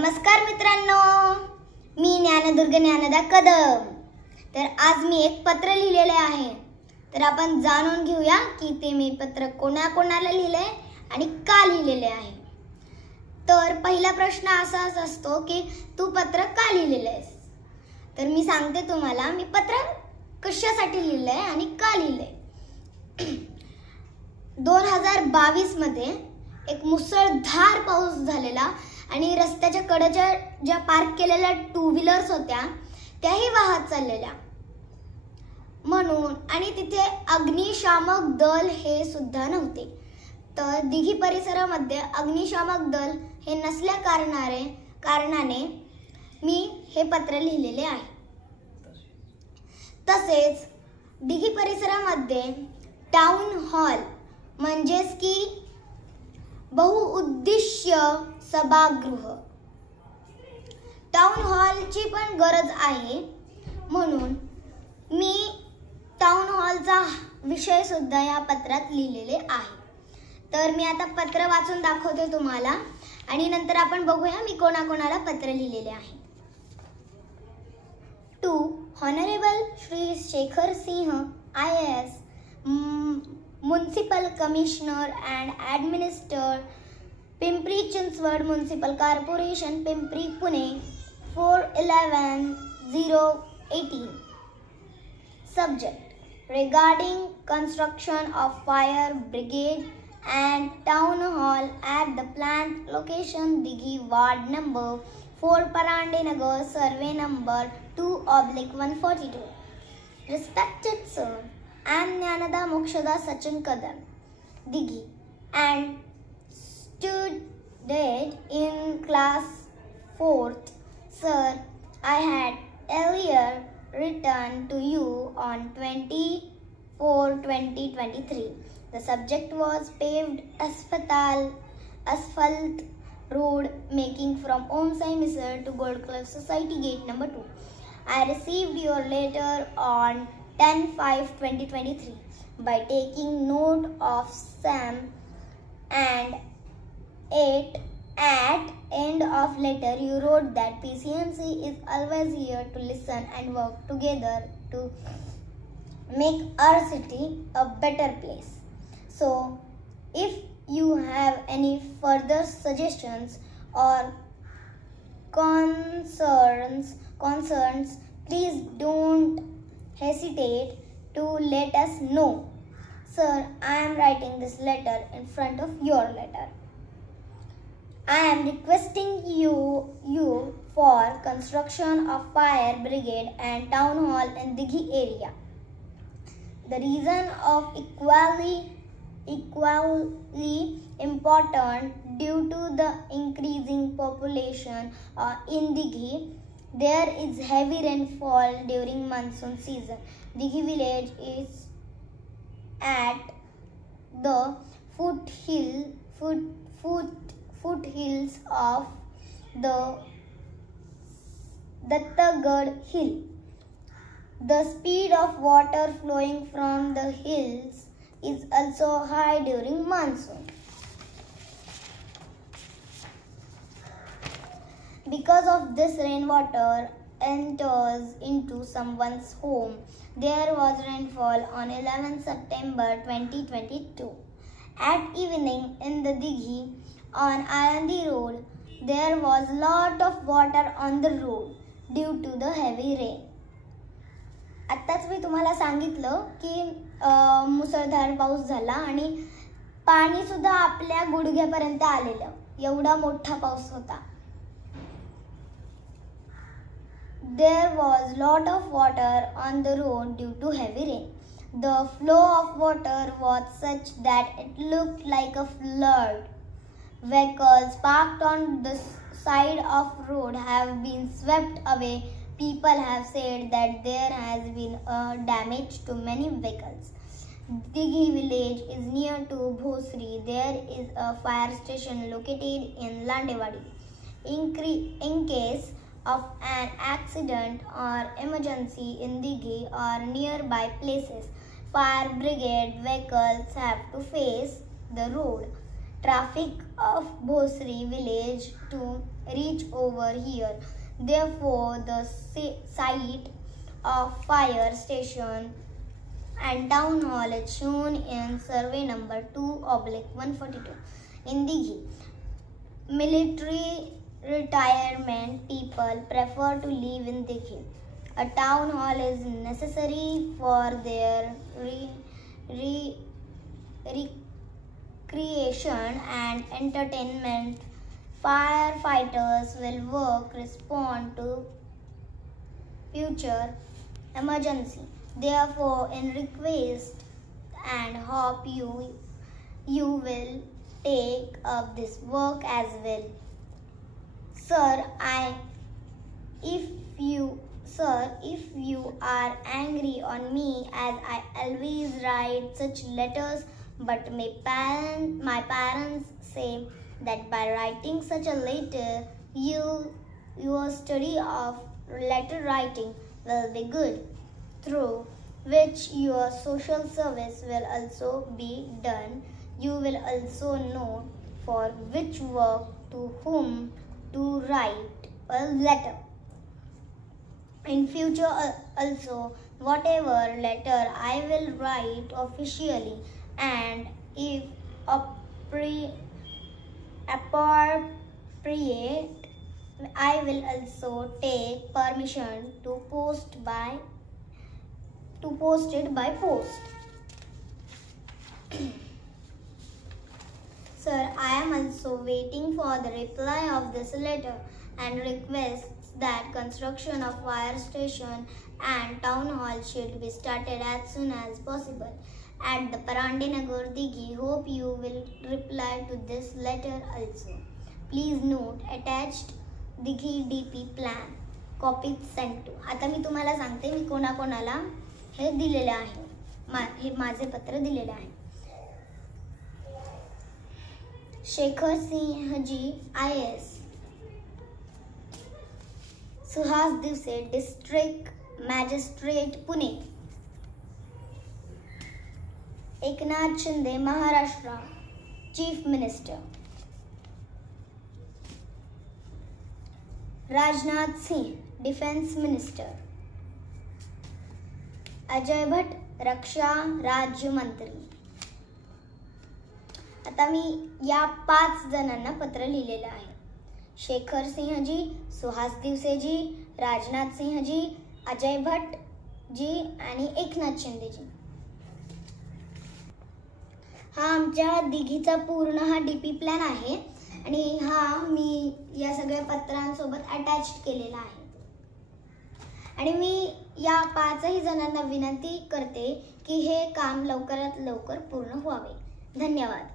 नमस्कार मित्रांनो, मी ज्ञानदुर्ग ज्ञानदा कदम. तर आज मी एक पत्र लिहिलेले आहे. तर आपण जाणून घेऊया की ते मी पत्र कोणाकोणाला लिहिले आणि का लिहिलेले आहे. तर पहिला प्रश्न असाच असतो की तू पत्र का लिहिलेले आहेस. तर मी सांगते तुम्हाला मी पत्र कशासाठी लिहिलंय आणि का लिहिलंय. 2022 मध्ये एक मुसळधार पाऊस झालेला आणि रस्त्याच्या कडेच्या ज्या पार्क केलेल्या टू व्हीलर्स होत्या त्याही वाहत चाललेल्या म्हणून, आणि तिथे अग्निशामक दल हे सुद्धा नव्हते. तर दिघी परिसरामध्ये अग्निशामक दल हे नसल्या कारणाने मी हे पत्र लिहिलेले आहे. तसेच दिघी परिसरामध्ये टाउन हॉल म्हणजेच की बहुउद्देशीय सभागृह, टाउन हॉलची पण गरज आहे म्हणून मी टाउन हॉलचा विषय सुद्धा या पत्रात लिहिलेले आहे. तर मी आता पत्र वाचून दाखवते तुम्हाला आणि नंतर आपण बघूया मी कोणाकोणाला पत्र लिहिलेले आहे. To honourable Shri Shekhar Singh IAS, Municipal Commissioner and Administrator, Pimpri Chinchwad Municipal Corporation, Pimpri, Pune, 4/11/018. Subject: regarding construction of fire brigade and town hall at the planned location Dighi Ward number 4, Parande Nagar, survey number 2/142. Respected sir, I am Jnanada Mokshada Sachin Kadam, Dighi, and student in class 4th. Sir, I had earlier written to you on 24/2023. The subject was paved asphalt road making from Om Sai Misal to Gold Club Society Gate number 2. I received your letter on 10/5/2023. By taking note of Sam and at end of letter you wrote that PCMC is always here to listen and work together to make our city a better place. So if you have any further suggestions or concerns, please don't hesitate to let us know. Sir, I am writing this letter in front of your letter. I am requesting you for construction of fire brigade and town hall in Dighi area. The reason of equally important due to the increasing population in Dighi. There is heavy rainfall during monsoon season. Dighi village is at the foothills of the Dattagad hill. The speed of water flowing from the hills is also high during monsoon. Because of this, rainwater enters into someone's home. There was rainfall on 11 September 2022. At evening in the Dighi on Alandi Road, there was lot of water on the road due to the heavy rain. आत्ताच मी तुम्हाला सांगितलं की मुसळधार पाऊस झाला आणि पाणी सुद्धा आपल्या गुडघ्यापर्यंत आलेलं, एवढा मोठा पाऊस होता. There was lot of water on the road due to heavy rain. The flow of water was such that it looked like a flood. Vehicles parked on the side of road have been swept away. People have said that there has been damage to many vehicles. Dighi village is near to Bhosri. There is a fire station located in Landewadi. In case of an accident or emergency in Dighi or nearby places, fire brigade vehicles have to face the road. Traffic of Bhosri village to reach over here. Therefore, the site of fire station and town hall is shown in survey number 2/142 in Dighi. Military retirement people prefer to live in Dighi. A town hall is necessary for their recreation and entertainment. Firefighters will respond to future emergency. Therefore, in request and hope you will take up this work as well. Sir, if you are angry on me as I always write such letters, but my parents say that by writing such a letter, your study of letter writing will be good, through which your social service will also be done. You will also know for which work to whom to write a letter. In future also, whatever letter I will write officially, and if appropriate, I will also take permission to post it by post. Sir, I am also waiting for the reply of this letter and requests that construction of fire station and town hall should be started as soon as possible at the Parandinagar Dighi. Hope you will reply to this letter also. Please note attached Dighi DP plan. Copy sent to. आता मी तुम्हाला सांगते मी कोणाकोणाला हे दिलेले आहे. हे माझे पत्र दिलेले आहे. Shekhar Singh ji IAS, Suhas Diwase district magistrate Pune, Eknath Shinde Maharashtra chief minister, Rajnath Singh defence minister, Ajay Bhatt रक्षा राज्य मंत्री. आता मी या 5 जणांना पत्र लिहिलेलं आहे. शेखर सिंह जी, सुहास दिवसे जी, राजनाथ सिंह जी, अजय भट्ट जी आणि एकनाथ शिंदे जी. हा आमच्या दिघीचा पूर्ण DP प्लॅन आहे आणि हा मी या सगळ्या पत्रांसोबत अटॅच केलेला आहे. आणि मी या 5ही जणांना विनंती करते की हे काम लवकरात लवकर पूर्ण व्हावे. धन्यवाद.